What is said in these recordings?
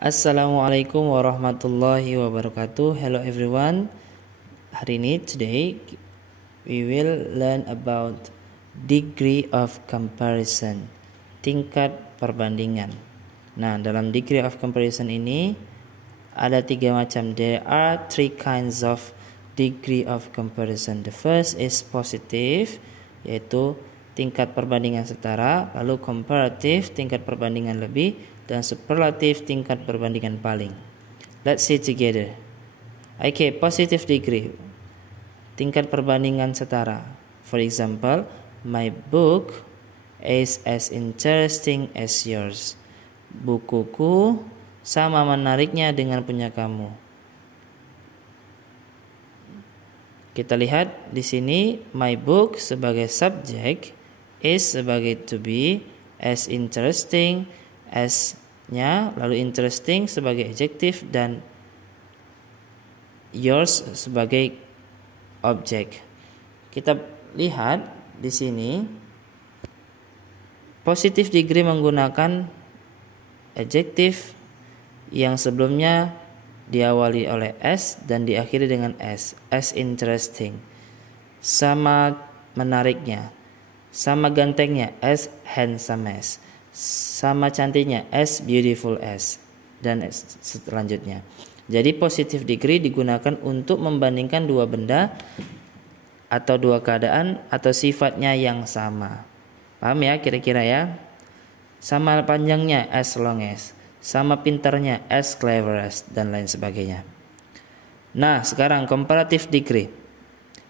Assalamualaikum warahmatullahi wabarakatuh. Hello everyone. Hari ini today we will learn about degree of comparison, tingkat perbandingan. Nah, dalam degree of comparison ini ada 3 macam. There are 3 kinds of degree of comparison. The first is positive, yaitu tingkat perbandingan setara, lalu comparative, tingkat perbandingan lebih, dan superlative, tingkat perbandingan paling. Let's see together. Okay, positive degree, tingkat perbandingan setara. For example, my book is as interesting as yours. Bukuku sama menariknya dengan punya kamu. Kita lihat di sini my book sebagai subjek, is sebagai to be, as interesting, as-nya, lalu interesting sebagai adjektif, dan yours sebagai objek. Kita lihat di sini positive degree menggunakan adjektif yang sebelumnya diawali oleh s dan diakhiri dengan s. As interesting, sama menariknya, sama gantengnya, as handsome as, sama cantiknya, as beautiful as, dan selanjutnya. Jadi positive degree digunakan untuk membandingkan dua benda atau dua keadaan atau sifatnya yang sama. Paham ya kira-kira ya? Sama panjangnya, as long as, sama pintarnya, as clever as, dan lain sebagainya. Nah, sekarang comparative degree,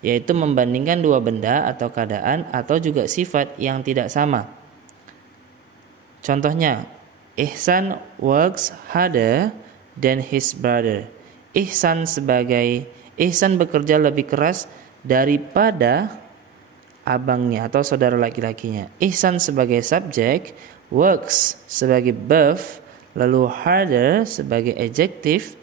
yaitu membandingkan dua benda atau keadaan atau juga sifat yang tidak sama. Contohnya, Ihsan works harder than his brother. Ihsan bekerja lebih keras daripada abangnya atau saudara laki-lakinya. Ihsan sebagai subjek, works sebagai verb, lalu harder sebagai adjektif.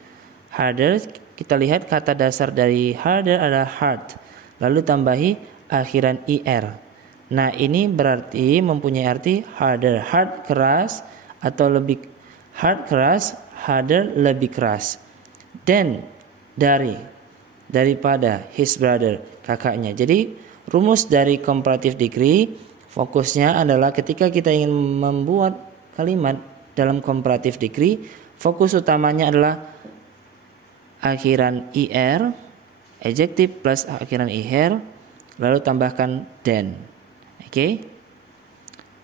Harder, kita lihat kata dasar dari harder adalah hard, lalu tambahi akhiran er. Nah, ini berarti mempunyai arti harder, hard keras, atau lebih hard keras, harder lebih keras. Then daripada his brother, kakaknya. Jadi rumus dari comparative degree fokusnya adalah ketika kita ingin membuat kalimat dalam comparative degree, fokus utamanya adalah akhiran er, adjektif plus akhiran er, lalu tambahkan then. Okay?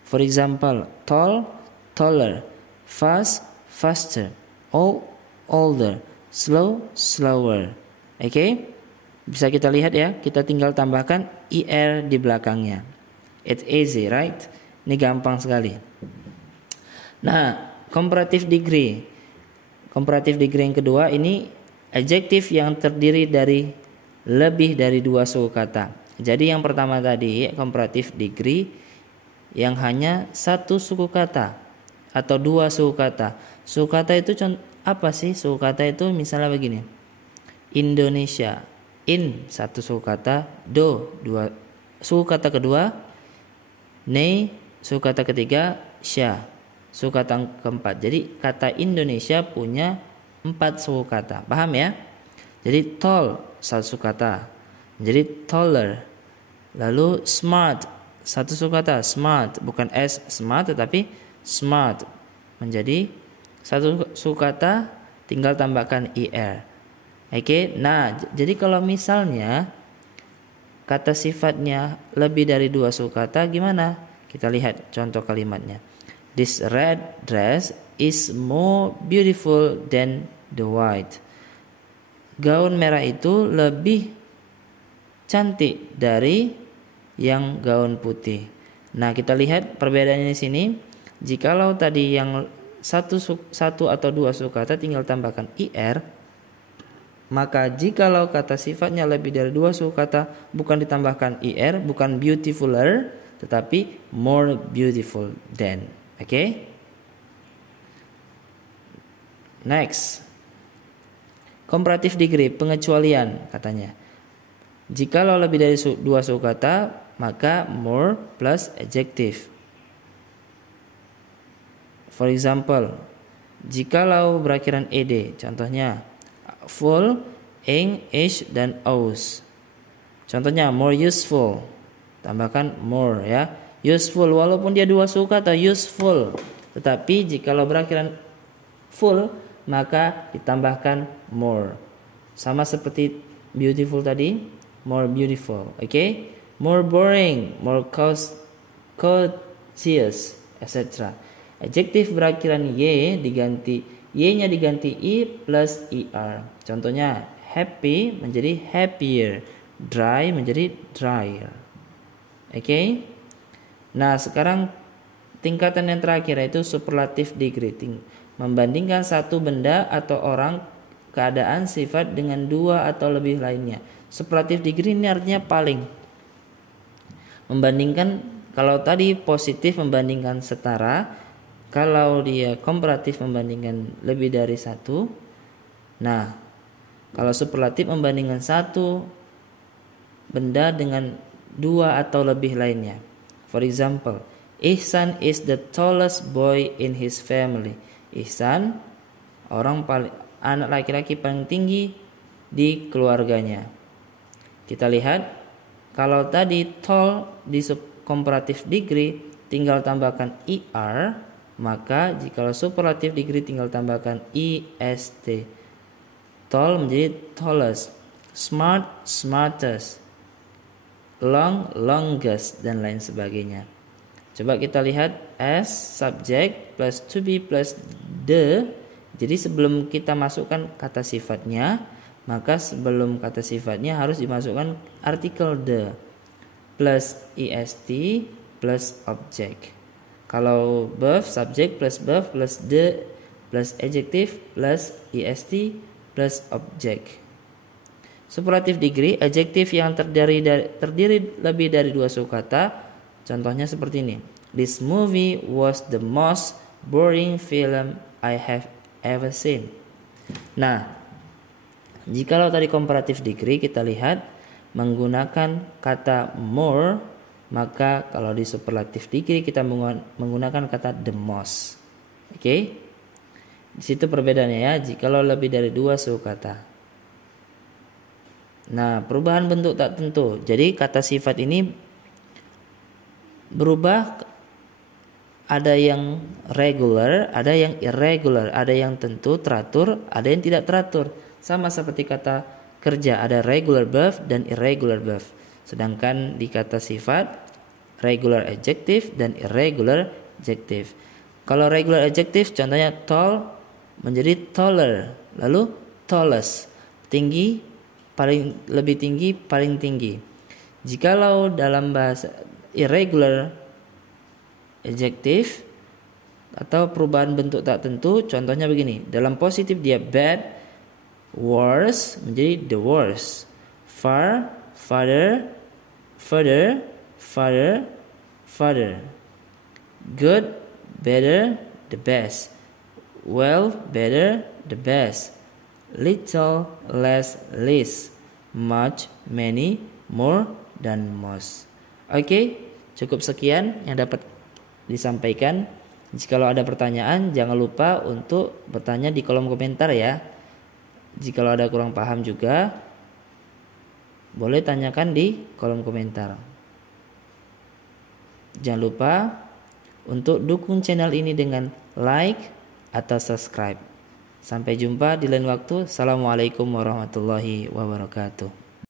For example, tall, taller, fast, faster, old, older, slow, slower. Okay? Bisa kita lihat ya, kita tinggal tambahkan er di belakangnya. It's easy, right? Ini gampang sekali. Nah, comparative degree. Comparative degree yang kedua ini adjektif yang terdiri dari lebih dari dua suku kata. Jadi yang pertama tadi comparative degree yang hanya satu suku kata atau dua suku kata. Suku kata itu apa sih? Suku kata itu misalnya begini. Indonesia, in satu suku kata, do dua suku kata kedua, ne suku kata ketiga, sya suku kata keempat. Jadi kata Indonesia punya 4 suku kata. Paham ya? Jadi tall satu suku kata. Jadi taller. Lalu smart satu suku kata, smart, bukan s smart tetapi smart. Menjadi satu suku kata, tinggal tambahkan er. Oke. Nah, jadi kalau misalnya kata sifatnya lebih dari 2 suku kata gimana? Kita lihat contoh kalimatnya. This red dress is more beautiful than the white. Gaun merah itu lebih cantik dari yang gaun putih. Nah, kita lihat perbedaannya di sini. Jikalau tadi yang satu atau dua suku kata tinggal tambahkan er, maka jikalau kata sifatnya lebih dari 2 suku kata bukan ditambahkan er, bukan beautifuler, tetapi more beautiful than. Okay? Next, comparative degree, pengecualian katanya. Jikalau lebih dari 2 suku kata maka more plus adjective. For example, jikalau berakhiran ed, contohnya full, ing, ish, dan aus. Contohnya more useful, tambahkan more ya. Useful walaupun dia dua suku atau useful, tetapi jikalau berakhiran full maka ditambahkan more. Sama seperti beautiful tadi, more beautiful. Okay? More boring, more courteous, etc. Adjektif berakhiran y diganti y-nya diganti i plus er. Contohnya happy menjadi happier, dry menjadi drier. Oke? Nah, sekarang tingkatan yang terakhir yaitu superlative degree. Membandingkan satu benda atau orang, keadaan, sifat dengan dua atau lebih lainnya. Superlative degree ini artinya paling. Membandingkan, kalau tadi positif membandingkan setara, kalau dia komparatif membandingkan lebih dari satu. Nah, kalau superlatif membandingkan satu benda dengan dua atau lebih lainnya. For example, Ihsan is the tallest boy in his family. Ihsan anak laki-laki paling tinggi di keluarganya. Kita lihat, kalau tadi tall di comparative degree tinggal tambahkan er, maka jika superlative degree tinggal tambahkan est. Tall menjadi tallest, smart smartest, long longest, dan lain sebagainya. Coba kita lihat as subject plus to be plus the. Jadi sebelum kita masukkan kata sifatnya, maka sebelum kata sifatnya harus dimasukkan artikel the plus est plus object. Kalau verb, subject plus verb plus the plus adjective plus est plus object. Superlative degree, adjektif yang terdiri lebih dari dua suku kata. Contohnya seperti ini. This movie was the most boring film I have ever seen. Nah, jikalau tadi comparative degree kita lihat menggunakan kata more, maka kalau di superlative degree kita menggunakan kata the most. Oke? Di situ perbedaannya ya, jikalau lebih dari dua suku kata. Nah, perubahan bentuk tak tentu. Jadi kata sifat ini berubah, ada yang regular, ada yang irregular, ada yang tentu, teratur, ada yang tidak teratur. Sama seperti kata kerja, ada regular verb dan irregular verb. Sedangkan di kata sifat, regular adjective dan irregular adjective. Kalau regular adjective contohnya tall menjadi taller, lalu tallest, tinggi, lebih tinggi, paling tinggi. Jikalau dalam bahasa irregular adjective atau perubahan bentuk tak tentu, contohnya begini. Dalam positif dia bad, worse menjadi the worst, far, farther, further, farther, farther, good, better, the best, well, better, the best, little, less, least, much, many, more, dan most. Oke, cukup sekian yang dapat disampaikan. Jikalau ada pertanyaan, jangan lupa untuk bertanya di kolom komentar ya. Jikalau ada kurang paham juga, boleh tanyakan di kolom komentar. Jangan lupa untuk dukung channel ini dengan like atau subscribe. Sampai jumpa di lain waktu. Assalamualaikum warahmatullahi wabarakatuh.